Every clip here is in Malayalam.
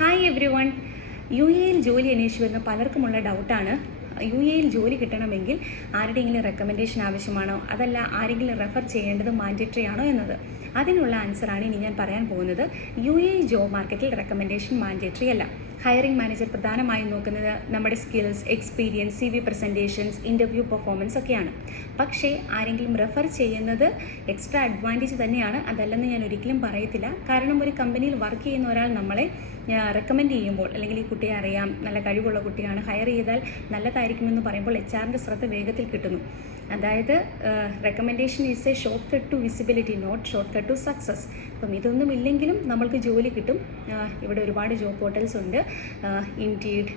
Hi every one. യു എയിൽ ജോലി അന്വേഷിച്ച് വരുന്ന പലർക്കുമുള്ള ഡൗട്ടാണ്, യു എയിൽ ജോലി കിട്ടണമെങ്കിൽ ആരുടെയെങ്കിലും റെക്കമെൻഡേഷൻ ആവശ്യമാണോ, അതല്ല ആരെങ്കിലും റെഫർ ചെയ്യേണ്ടത് മാൻഡേറ്ററി ആണോ എന്നത്. അതിനുള്ള ആൻസറാണ് ഇനി ഞാൻ പറയാൻ പോകുന്നത്. യു എ ജോബ് മാർക്കറ്റിൽ റെക്കമെൻഡേഷൻ മാൻഡേറ്ററി അല്ല. ഹയറിംഗ് മാനേജർ പ്രധാനമായും നോക്കുന്നത് നമ്മുടെ skills, experience, CV presentations, interview performance ഒക്കെയാണ്. പക്ഷേ ആരെങ്കിലും റെഫർ ചെയ്യുന്നത് എക്സ്ട്രാ അഡ്വാൻറ്റേജ് തന്നെയാണ്, അതല്ലെന്ന് ഞാൻ ഒരിക്കലും പറയത്തില്ല. കാരണം ഒരു കമ്പനിയിൽ വർക്ക് ചെയ്യുന്ന ഒരാൾ നമ്മളെ റെക്കമെൻഡ് ചെയ്യുമ്പോൾ, അല്ലെങ്കിൽ ഈ കുട്ടിയെ അറിയാം, നല്ല കഴിവുള്ള കുട്ടിയാണ്, ഹയർ ചെയ്താൽ നല്ലതായിരിക്കുമെന്ന് പറയുമ്പോൾ HR-ൻ്റെ ശ്രദ്ധ വേഗത്തിൽ കിട്ടുന്നു. അതായത് recommendation is a shortcut to visibility, not shortcut to success. അപ്പം ഇതൊന്നും ഇല്ലെങ്കിലും നമ്മൾക്ക് ജോലി കിട്ടും. ഇവിടെ ഒരുപാട് ജോബ് പോർട്ടൽസ് ഉണ്ട്. ഇൻഡീഡ്,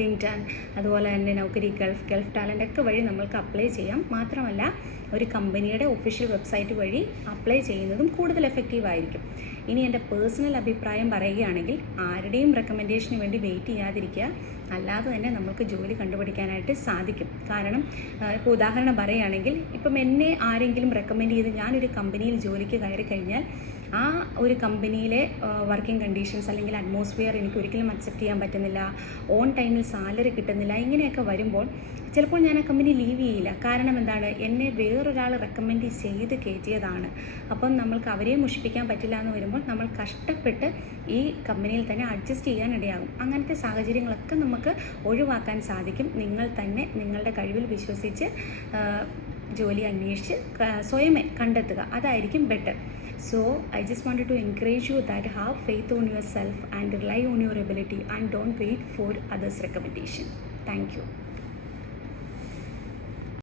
ലിങ്ക്ഡ്ഇൻ, അതുപോലെ തന്നെ നൗകരി, ഗൾഫ് ടാലൻ്റ് ഒക്കെ വഴി നമ്മൾക്ക് അപ്ലൈ ചെയ്യാം. മാത്രമല്ല ഒരു കമ്പനിയുടെ ഒഫീഷ്യൽ വെബ്സൈറ്റ് വഴി അപ്ലൈ ചെയ്യുന്നതും കൂടുതൽ എഫക്റ്റീവ് ആയിരിക്കും. ഇനി എൻ്റെ പേഴ്സണൽ അഭിപ്രായം പറയുകയാണെങ്കിൽ ആരുടെയും റെക്കമെൻഡേഷന് വേണ്ടി വെയിറ്റ് ചെയ്യാതിരിക്കുക. അല്ലാതെ തന്നെ നമുക്ക് ജോലി കണ്ടുപിടിക്കാനായിട്ട് സാധിക്കും. കാരണം ഇപ്പോൾ ഉദാഹരണം പറയുകയാണെങ്കിൽ, ഇപ്പം എന്നെ ആരെങ്കിലും റെക്കമെൻഡ് ചെയ്ത് ഞാനൊരു കമ്പനിയിൽ ജോലിക്ക് കയറി കഴിഞ്ഞാൽ ആ ഒരു കമ്പനിയിലെ വർക്കിംഗ് കണ്ടീഷൻസ് അല്ലെങ്കിൽ അറ്റ്മോസ്ഫിയർ എനിക്ക് ഒരിക്കലും അക്സെപ്റ്റ് ചെയ്യാൻ പറ്റുന്നില്ല, ഓൺ ടൈമിൽ സാലറി കിട്ടുന്നില്ല, ഇങ്ങനെയൊക്കെ വരുമ്പോൾ ചിലപ്പോൾ ഞാൻ ആ കമ്പനി ലീവ് ചെയ്യില്ല. കാരണം എന്താണ്, എന്നെ വേറൊരാൾ റെക്കമെൻഡ് ചെയ്ത് കയറ്റിയതാണ്. അപ്പം നമ്മൾക്ക് അവരെ മുഷിപ്പിക്കാൻ പറ്റില്ല എന്ന് വരുമ്പോൾ നമ്മൾ കഷ്ടപ്പെട്ട് ഈ കമ്പനിയിൽ തന്നെ അഡ്ജസ്റ്റ് ചെയ്യാൻ ഇടയാകും. അങ്ങനത്തെ സാഹചര്യങ്ങളൊക്കെ നമുക്ക് ഒഴിവാക്കാൻ സാധിക്കും. നിങ്ങൾ തന്നെ നിങ്ങളുടെ കഴിവിൽ വിശ്വസിച്ച് ജോലി അന്വേഷിച്ച് സ്വയമേ കണ്ടെത്തുക, അതായിരിക്കും better. So I just wanted to encourage you that have faith on yourself and rely on your ability and don't wait for others' recommendation. Thank you.